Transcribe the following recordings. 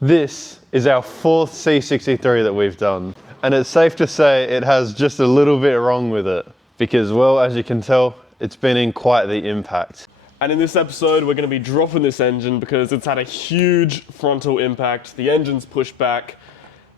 This is our fourth C63 that we've done, and it's safe to say it has just a little bit wrong with it because, well, as you can tell, it's been in quite the impact. And in this episode, we're going to be dropping this engine because it's had a huge frontal impact. The engine's pushed back,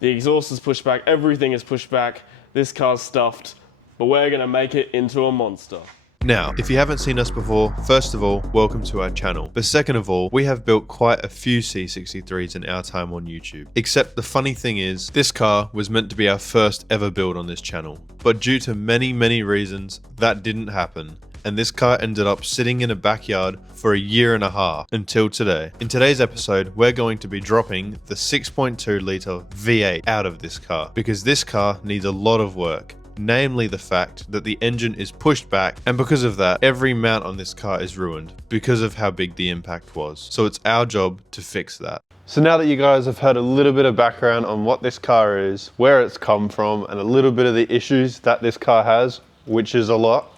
the exhaust is pushed back, everything is pushed back. This car's stuffed, but we're going to make it into a monster. Now, if you haven't seen us before, first of all, welcome to our channel. But second of all, we have built quite a few C63s in our time on YouTube. Except the funny thing is, this car was meant to be our first ever build on this channel. But due to many reasons, that didn't happen. And this car ended up sitting in a backyard for a year and a half until today. In today's episode, we're going to be dropping the 6.2 litre V8 out of this car because this car needs a lot of work. Namely the fact that the engine is pushed back, and because of that, every mount on this car is ruined because of how big the impact was. So it's our job to fix that. So now that you guys have heard a little bit of background on what this car is, where it's come from, and a little bit of the issues that this car has, which is a lot,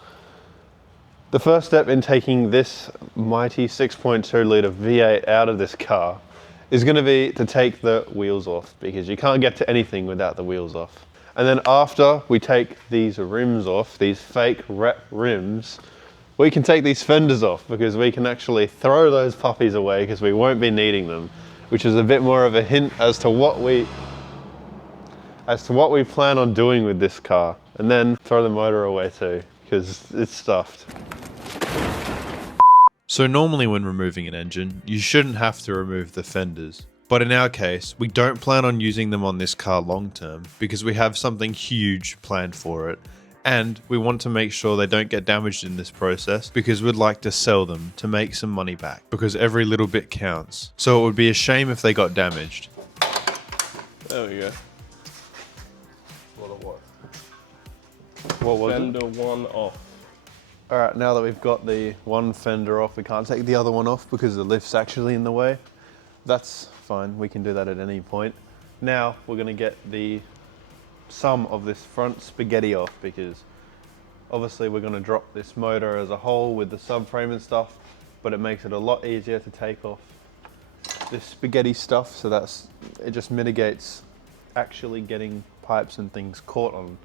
the first step in taking this mighty 6.2 litre V8 out of this car is going to be to take the wheels off, because you can't get to anything without the wheels off. And then after we take these rims off, these fake rims, we can take these fenders off because we can actually throw those puppies away because we won't be needing them, which is a bit more of a hint as to what we plan on doing with this car. And then throw the motor away too because it's stuffed. So normally when removing an engine, you shouldn't have to remove the fenders. But in our case, we don't plan on using them on this car long term because we have something huge planned for it. And we want to make sure they don't get damaged in this process because we'd like to sell them to make some money back because every little bit counts. So it would be a shame if they got damaged. There we go. What was Fender one off. All right, now that we've got the one fender off, we can't take the other one off because the lift's actually in the way. That's fine, we can do that at any point. Now we're gonna get some of this front spaghetti off because obviously we're gonna drop this motor as a whole with the subframe and stuff, but it makes it a lot easier to take off this spaghetti stuff, so it just mitigates actually getting pipes and things caught on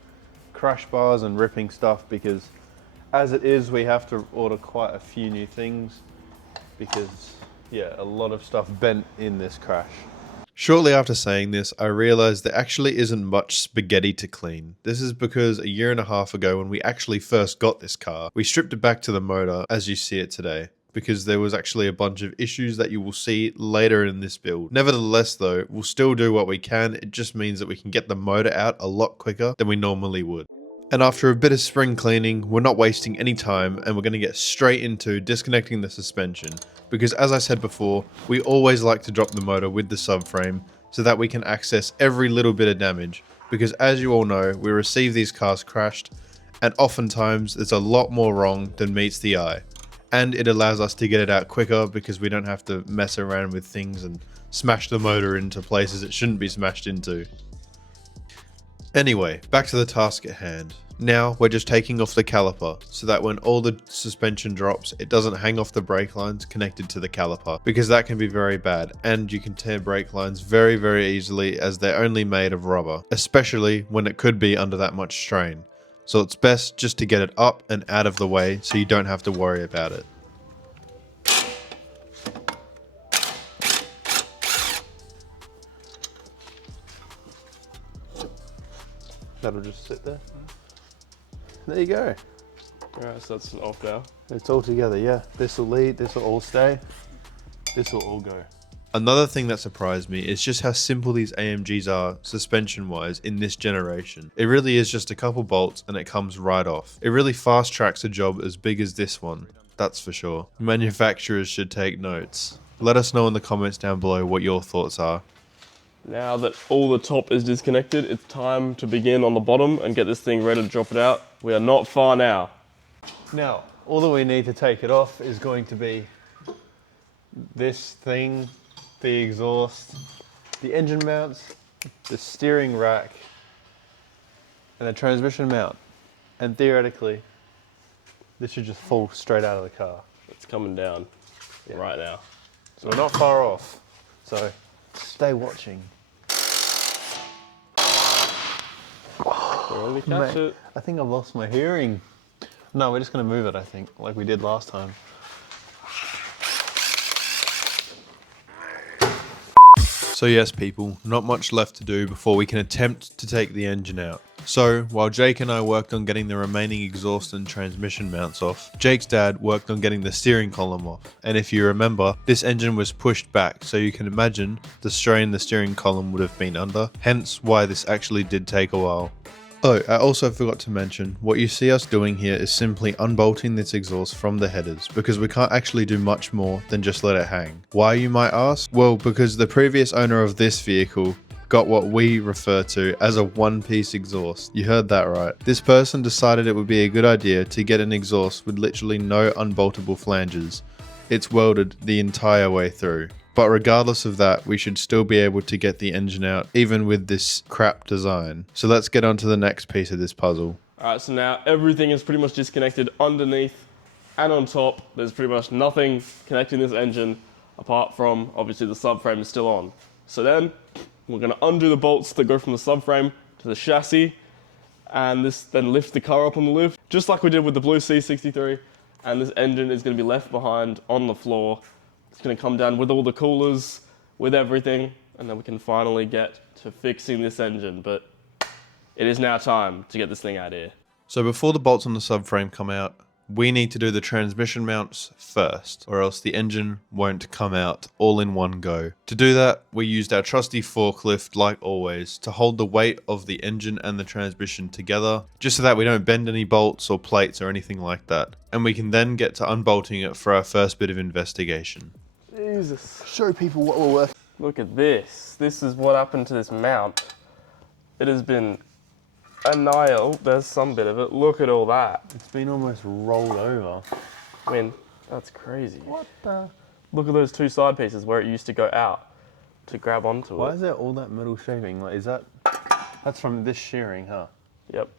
crash bars and ripping stuff, because as it is we have to order quite a few new things because yeah, a lot of stuff bent in this crash. Shortly after saying this, I realized there actually isn't much spaghetti to clean. This is because a year and a half ago when we actually first got this car, we stripped it back to the motor as you see it today, because there was actually a bunch of issues that you will see later in this build. Nevertheless though, we'll still do what we can. It just means that we can get the motor out a lot quicker than we normally would. And after a bit of spring cleaning, we're not wasting any time and we're going to get straight into disconnecting the suspension. Because as I said before, we always like to drop the motor with the subframe so that we can access every little bit of damage. Because as you all know, we receive these cars crashed and oftentimes there's a lot more wrong than meets the eye. And it allows us to get it out quicker because we don't have to mess around with things and smash the motor into places it shouldn't be smashed into. Anyway, back to the task at hand. Now we're just taking off the caliper so that when all the suspension drops, it doesn't hang off the brake lines connected to the caliper, because that can be very bad and you can tear brake lines very easily as they're only made of rubber, especially when it could be under that much strain. So it's best just to get it up and out of the way so you don't have to worry about it. That'll just sit there. There you go. Alright, so that's off now. It's all together, yeah. This will lead, this will all stay, this will all go. Another thing that surprised me is just how simple these AMGs are suspension wise in this generation. It really is just a couple bolts and it comes right off. It really fast tracks a job as big as this one, that's for sure. Manufacturers should take notes. Let us know in the comments down below what your thoughts are. Now that all the top is disconnected, it's time to begin on the bottom and get this thing ready to drop it out. We are not far now. Now, all that we need to take it off is going to be this thing, the exhaust, the engine mounts, the steering rack, and the transmission mount. And theoretically, this should just fall straight out of the car. It's coming down right now. So we're not far off. So Stay watching. Really catch Mate, it. I think I've lost my hearing. No, we're just gonna move it, I think, like we did last time. So yes, people, not much left to do before we can attempt to take the engine out. So, while Jake and I worked on getting the remaining exhaust and transmission mounts off, Jake's dad worked on getting the steering column off. And if you remember, this engine was pushed back, so you can imagine the strain the steering column would have been under, hence why this actually did take a while. Oh, I also forgot to mention, what you see us doing here is simply unbolting this exhaust from the headers, because we can't actually do much more than just let it hang. Why, you might ask? Well, because the previous owner of this vehicle got what we refer to as a one-piece exhaust. You heard that right. This person decided it would be a good idea to get an exhaust with literally no unboltable flanges. It's welded the entire way through. But regardless of that, we should still be able to get the engine out, even with this crap design. So let's get on to the next piece of this puzzle. Alright, so now everything is pretty much disconnected underneath and on top. There's pretty much nothing connecting this engine apart from, obviously, the subframe is still on. So then, we're going to undo the bolts that go from the subframe to the chassis, and this then lift the car up on the lift, just like we did with the blue C63, and this engine is going to be left behind on the floor. It's going to come down with all the coolers, with everything, and then we can finally get to fixing this engine. But it is now time to get this thing out of here. So before the bolts on the subframe come out, we need to do the transmission mounts first, or else the engine won't come out all in one go. To do that, we used our trusty forklift, like always, to hold the weight of the engine and the transmission together, just so that we don't bend any bolts or plates or anything like that. And we can then get to unbolting it for our first bit of investigation. Jesus. Show people what we're working. Look at this. This is what happened to this mount. It has been annihilated. There's some bit of it. Look at all that. It's been almost rolled over. I mean, that's crazy. What the? Look at those two side pieces where it used to go out to grab onto Why it. is there all that metal shaving? Like, is that? That's from this shearing, huh? Yep.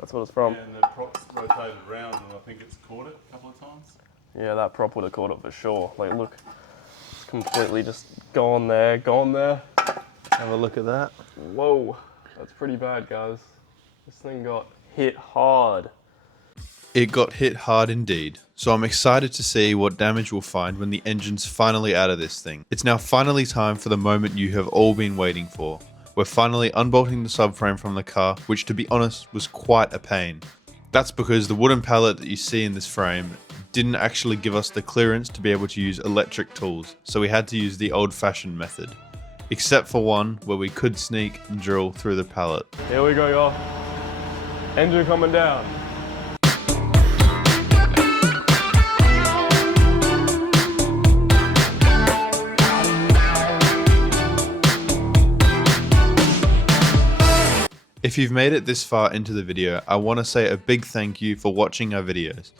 That's what it's from. And the prop's rotated around and I think it's caught it a couple of times. Yeah, that prop would have caught it for sure. Like, look. It's completely just gone there, gone there. Have a look at that. Whoa. That's pretty bad, guys. This thing got hit hard. It got hit hard indeed, so I'm excited to see what damage we'll find when the engine's finally out of this thing. It's now finally time for the moment you have all been waiting for. We're finally unbolting the subframe from the car, which to be honest was quite a pain. That's because the wooden pallet that you see in this frame didn't actually give us the clearance to be able to use electric tools, so we had to use the old-fashioned method. Except for one where we could sneak and drill through the pallet. Here we go, y'all. Engine coming down. If you've made it this far into the video, I want to say a big thank you for watching our videos.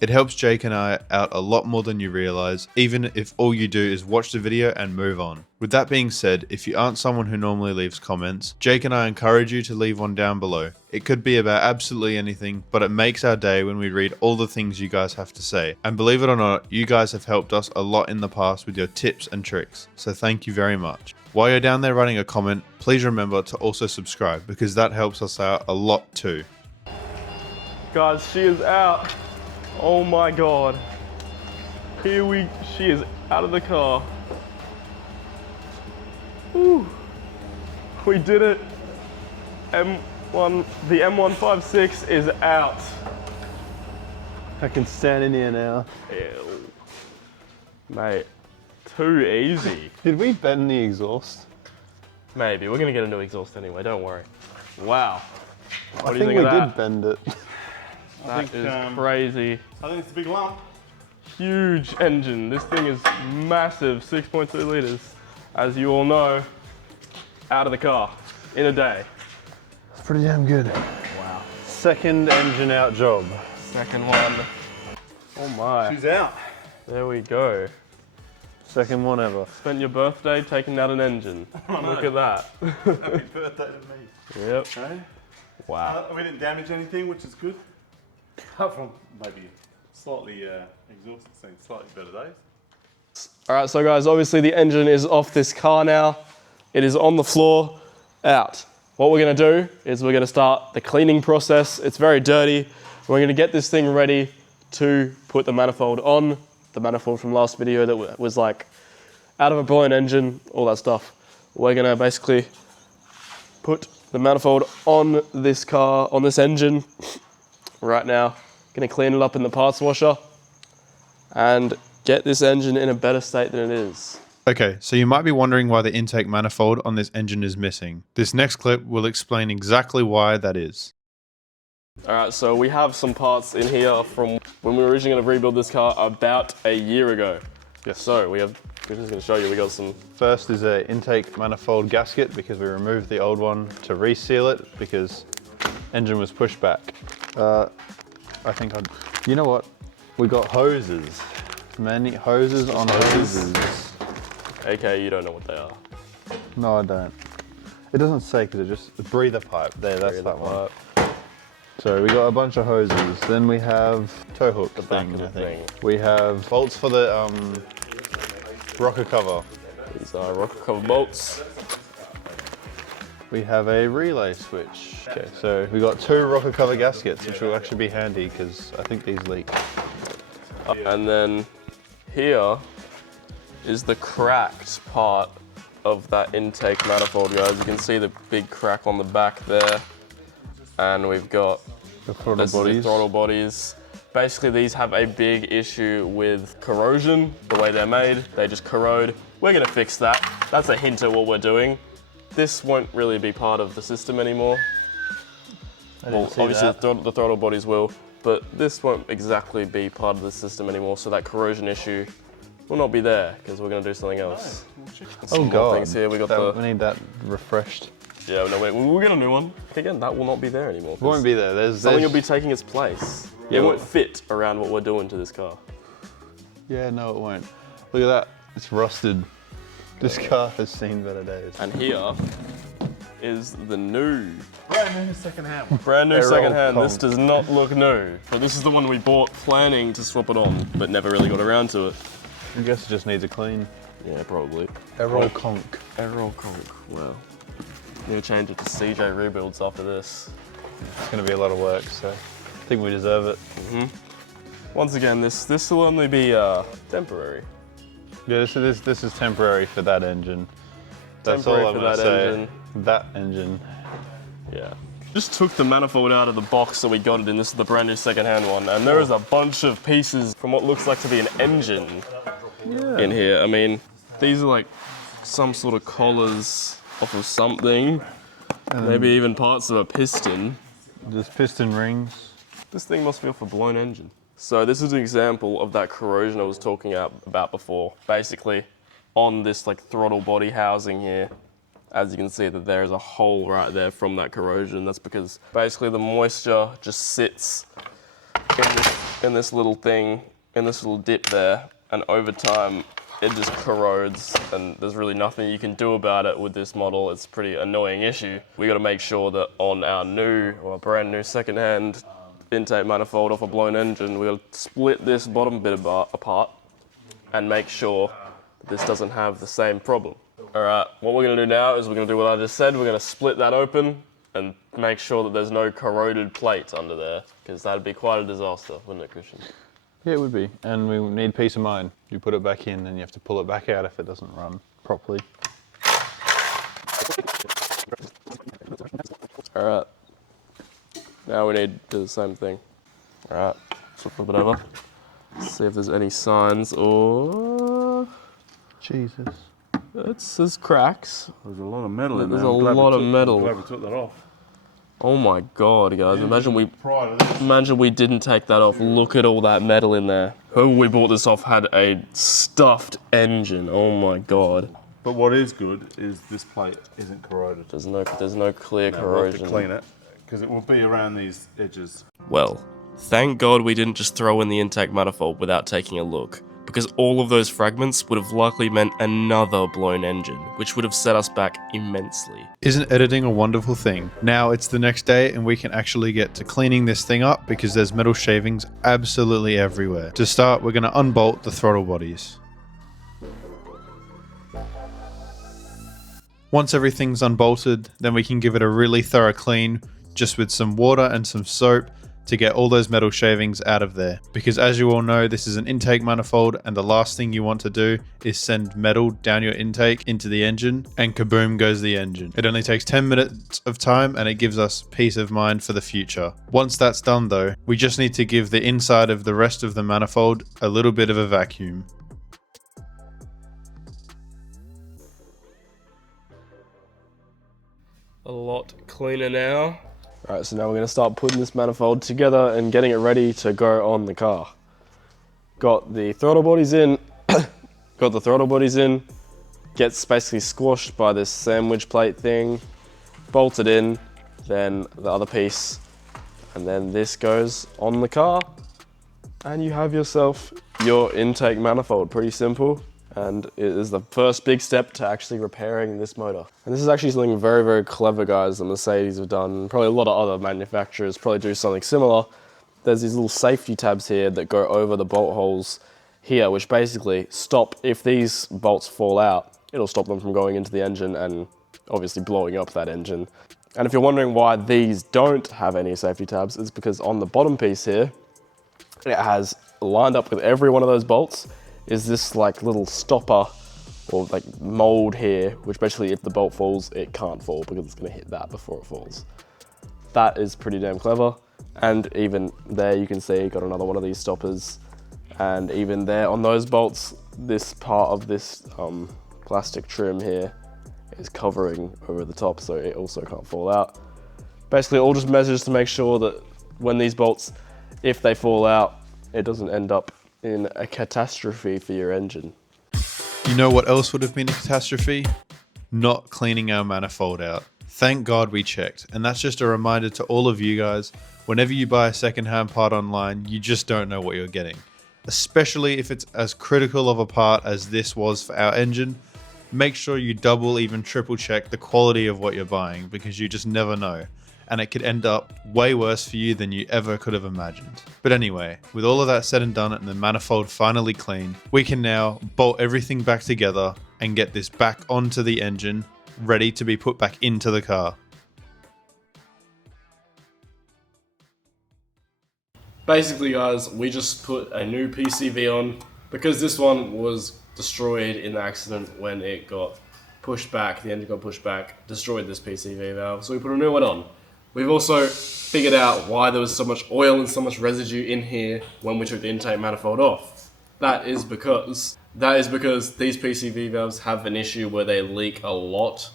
It helps Jake and I out a lot more than you realize, even if all you do is watch the video and move on. With that being said, if you aren't someone who normally leaves comments, Jake and I encourage you to leave one down below. It could be about absolutely anything, but it makes our day when we read all the things you guys have to say. And believe it or not, you guys have helped us a lot in the past with your tips and tricks, so thank you very much. While you're down there writing a comment, please remember to also subscribe, because that helps us out a lot too. Guys, she is out. Oh my god. She is out of the car. Woo. We did it. The M156 is out. I can stand in here now. Ew. Mate, too easy. Did we bend the exhaust? Maybe, we're gonna get a new exhaust anyway, don't worry. Wow. What I do you think think we of did bend it. that? think, That is crazy. I think it's a big lump. Huge engine. This thing is massive, 6.2 liters. As you all know, out of the car in a day. It's pretty damn good. Wow. Second engine out job. Second one. Oh my. She's out. There we go. Second one ever. Spent your birthday taking out an engine. Look at that. Happy birthday to me. Yep. Okay. Wow. We didn't damage anything, which is good. Apart from maybe slightly exhausted, seen slightly better days. All right, so guys, obviously the engine is off this car now. It is on the floor, out. What we're gonna do is we're gonna start the cleaning process. It's very dirty. We're gonna get this thing ready to put the manifold on. The manifold from last video that was like out of a blown engine, all that stuff. We're gonna basically put the manifold on this car, on this engine right now. Gonna clean it up in the parts washer and get this engine in a better state than it is. Okay, so you might be wondering why the intake manifold on this engine is missing. This next clip will explain exactly why that is. All right, so we have some parts in here from when we were originally gonna rebuild this car about a year ago. Yes. So we're just gonna show you, we got some. First is a intake manifold gasket because we removed the old one to reseal it because engine was pushed back. You know what? We got hoses. Many hoses on hoses. Okay, you don't know what they are. No, I don't. It doesn't say because it just a breather pipe. There, that's that one. So we got a bunch of hoses. Then we have tow hook. The back of the thing. We have bolts for the rocker cover. These are rocker cover bolts. We have a relay switch. Okay, so we got 2 rocker cover gaskets, which will actually be handy because I think these leak. And then here is the cracked part of that intake manifold, guys. You can see the big crack on the back there. And we've got the throttle bodies. Basically, these have a big issue with corrosion. The way they're made, they just corrode. We're gonna fix that. That's a hint at what we're doing. This won't really be part of the system anymore. Well, obviously the throttle bodies will, but this won't exactly be part of the system anymore, so that corrosion issue will not be there, because we're gonna do something else. Oh god, things here. We need that refreshed. Yeah, no, wait, we'll get a new one. Again, that will not be there anymore. It won't be there. Something will be taking its place. Yeah, it won't fit around what we're doing to this car. Yeah, no, it won't. Look at that. It's rusted. This car has seen better days. And here is the new. Brand new second hand. Brand new second hand. This conk. does not look new. But this is the one we bought planning to swap it on, but never really got around to it. I guess it just needs a clean. Yeah, probably. Errol conk. Errol conk. Well, need to change it to CJ rebuilds after this. It's going to be a lot of work, so I think we deserve it. Once again, this will only be temporary. Yeah, this is temporary for that engine. That's Temporary all I'm for going to that say. engine. That engine. Yeah. Just took the manifold out of the box that we got it in. This is the brand new second-hand one, and there is a bunch of pieces from what looks like to be an engine in here. I mean, these are like some sort of collars off of something, maybe even parts of a piston. There's piston rings. This thing must be off a blown engine. So this is an example of that corrosion I was talking about before. Basically, on this like throttle body housing here, as you can see that there is a hole right there from that corrosion. That's because basically the moisture just sits in this little thing, in this little dip there, and over time it just corrodes, and there's really nothing you can do about it with this model. It's a pretty annoying issue. We got to make sure that on our new or brand new second-hand intake manifold off a blown engine, we'll split this bottom bit apart and make sure that this doesn't have the same problem. All right, what we're gonna do now is we're gonna do what I just said. We're gonna split that open and make sure that there's no corroded plate under there, because that'd be quite a disaster, wouldn't it, Christian? Yeah, it would be. And we need peace of mind. You put it back in and you have to pull it back out if it doesn't run properly. All right. Now we need to do the same thing. All right, so flip it over. See if there's any signs or... Jesus. There's cracks. There's a lot of metal in there. There's a lot of metal. I'm glad we took that off. Oh my God, guys. Prior to this. Imagine we didn't take that off. Look at all that metal in there. Whoever we bought this off had a stuffed engine. Oh my God. But what is good is this plate isn't corroded. There's no clear Now we'll have to corrosion. clean it, because it will be around these edges. Well, thank God we didn't just throw in the intake manifold without taking a look, because all of those fragments would have likely meant another blown engine, which would have set us back immensely. Isn't editing a wonderful thing? Now it's the next day and we can actually get to cleaning this thing up because there's metal shavings absolutely everywhere. To start, we're going to unbolt the throttle bodies. Once everything's unbolted, then we can give it a really thorough clean just with some water and some soap to get all those metal shavings out of there. Because as you all know, this is an intake manifold, and the last thing you want to do is send metal down your intake into the engine, and kaboom goes the engine. It only takes 10 minutes of time, and it gives us peace of mind for the future. Once that's done though, we just need to give the inside of the rest of the manifold a little bit of a vacuum. A lot cleaner now. Alright, so now we're going to start putting this manifold together and getting it ready to go on the car. Got the throttle bodies in, gets basically squashed by this sandwich plate thing, bolted in, then the other piece, and then this goes on the car, and you have yourself your intake manifold. Pretty simple. And it is the first big step to actually repairing this motor. And this is actually something very, very clever, guys, that Mercedes have done. Probably a lot of other manufacturers probably do something similar. There's these little safety tabs here that go over the bolt holes here, which basically stop, if these bolts fall out, it'll stop them from going into the engine and obviously blowing up that engine. And if you're wondering why these don't have any safety tabs, it's because on the bottom piece here, it has lined up with every one of those bolts is this like little stopper or like mold here, which basically if the bolt falls, it can't fall because it's gonna hit that before it falls. That is pretty damn clever. And even there you can see, got another one of these stoppers. And even there on those bolts, this part of this plastic trim here is covering over the top, so it also can't fall out. Basically all just measures to make sure that when these bolts, if they fall out, it doesn't end up in a catastrophe for your engine. You know what else would have been a catastrophe? Not cleaning our manifold out. Thank God we checked. And that's just a reminder to all of you guys, whenever you buy a secondhand part online, you just don't know what you're getting. Especially if it's as critical of a part as this was for our engine, make sure you double, even triple check the quality of what you're buying, because you just never know. And it could end up way worse for you than you ever could have imagined. But anyway, with all of that said and done and the manifold finally clean, we can now bolt everything back together and get this back onto the engine, ready to be put back into the car. Basically guys, we just put a new PCV on because this one was destroyed in the accident when it got pushed back, the engine got pushed back, destroyed this PCV valve, so we put a new one on. We've also figured out why there was so much oil and so much residue in here when we took the intake manifold off. That is because these PCV valves have an issue where they leak a lot,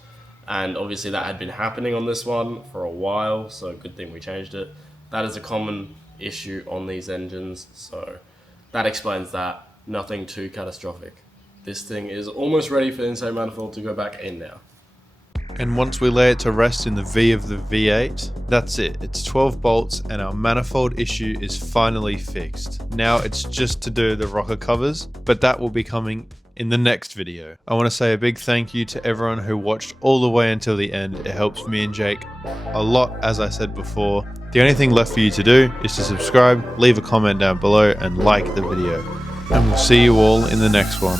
and obviously that had been happening on this one for a while, so good thing we changed it. That is a common issue on these engines, so that explains that. Nothing too catastrophic. This thing is almost ready for the intake manifold to go back in now. And once we lay it to rest in the V of the V8, that's it. It's 12 bolts and our manifold issue is finally fixed. Now it's just to do the rocker covers, but that will be coming in the next video. I want to say a big thank you to everyone who watched all the way until the end. It helps me and Jake a lot, as I said before. The only thing left for you to do is to subscribe, leave a comment down below and like the video. And we'll see you all in the next one.